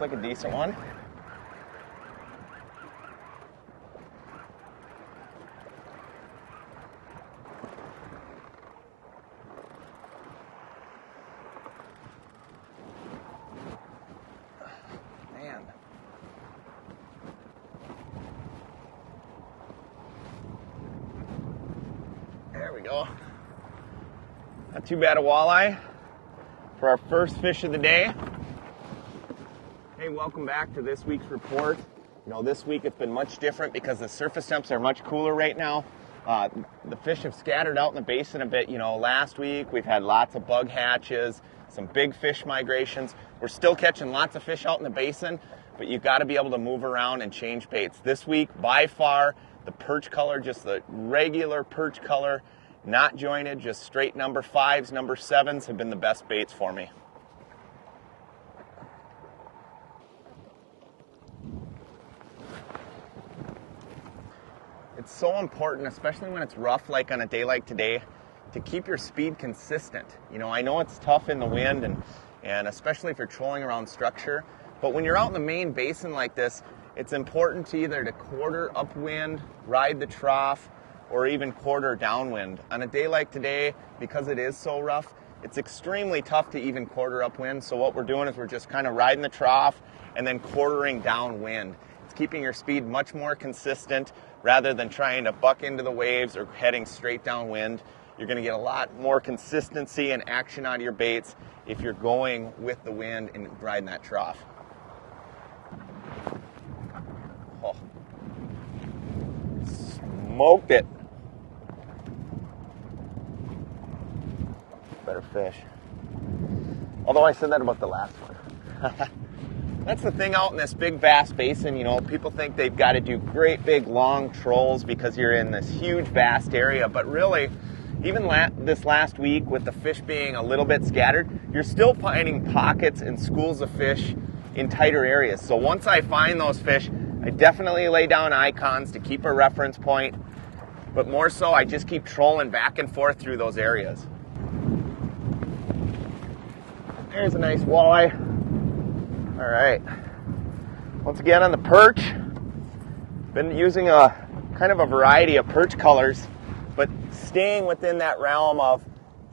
Looks like a decent one. Man. There we go. Not too bad a walleye for our first fish of the day. Hey, welcome back to this week's report. You know, this week it's been much different because the surface temps are much cooler right now. The fish have scattered out in the basin a bit. You know, last week we've had lots of bug hatches, some big fish migrations. We're still catching lots of fish out in the basin, but you've got to be able to move around and change baits. This week, by far, the perch color, just the regular perch color, not jointed, just straight number 5s, number 7s have been the best baits for me. It's so important, especially when it's rough like on a day like today, to keep your speed consistent. You know, I know it's tough in the wind and especially if you're trolling around structure, but when you're out in the main basin like this, it's important to either to quarter upwind, ride the trough, or even quarter downwind. On a day like today, because it is so rough, it's extremely tough to even quarter upwind. So what we're doing is we're just kind of riding the trough and then quartering downwind. It's keeping your speed much more consistent rather than trying to buck into the waves or heading straight downwind. You're going to get a lot more consistency and action out of your baits if you're going with the wind and riding that trough. Oh. Smoked it. Better fish. Although I said that about the last one. That's the thing out in this big vast basin, you know, people think they've got to do great big long trolls because you're in this huge vast area, but really, even this last week with the fish being a little bit scattered, you're still finding pockets and schools of fish in tighter areas. So once I find those fish, I definitely lay down icons to keep a reference point, but more so I just keep trolling back and forth through those areas. There's a nice walleye. All right, once again on the perch, been using a kind of a variety of perch colors, but staying within that realm of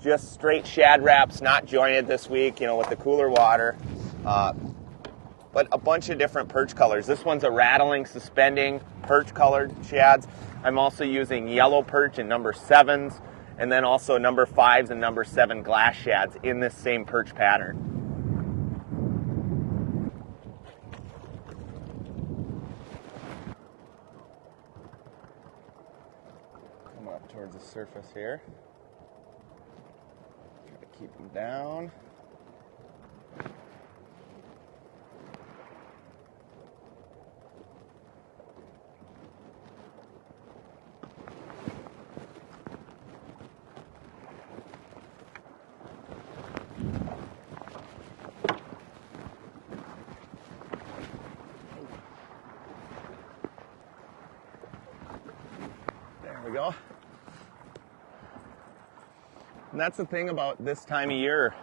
just straight shad wraps, not jointed this week, you know, with the cooler water, but a bunch of different perch colors. This one's a rattling, suspending, perch colored shads. I'm also using yellow perch in number 7s, and then also number 5s and number 7 glass shads in this same perch pattern. Towards the surface here. Try to keep them down. There we go. And that's the thing about this time of year.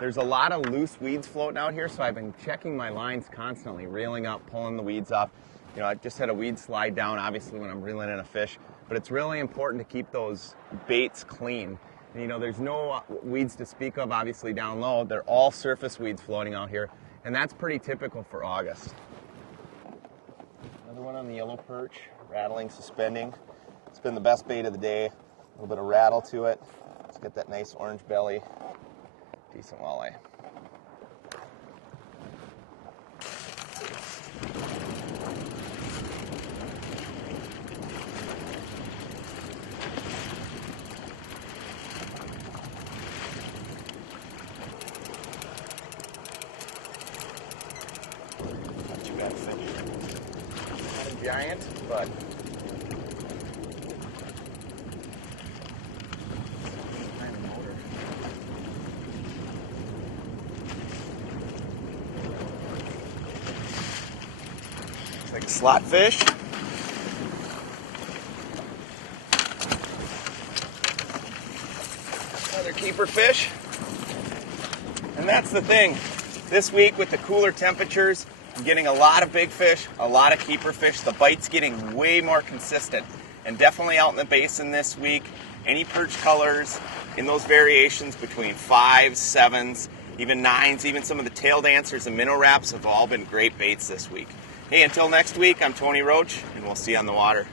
There's a lot of loose weeds floating out here, so I've been checking my lines constantly, reeling up, pulling the weeds off. You know, I just had a weed slide down, obviously, when I'm reeling in a fish, but it's really important to keep those baits clean. And, you know, there's no weeds to speak of, obviously, down low. They're all surface weeds floating out here, and that's pretty typical for August. Another one on the yellow perch, rattling, suspending. It's been the best bait of the day. A little bit of rattle to it. It's got that nice orange belly. Decent walleye. Not too bad fish. Not a giant, but like slot fish. Another keeper fish. And that's the thing. This week with the cooler temperatures, I'm getting a lot of big fish, a lot of keeper fish. The bite's getting way more consistent. And definitely out in the basin this week, any perch colors in those variations between 5s, 7s, even 9s, even some of the tail dancers and minnow wraps have all been great baits this week. Hey, until next week, I'm Tony Roach, and we'll see you on the water.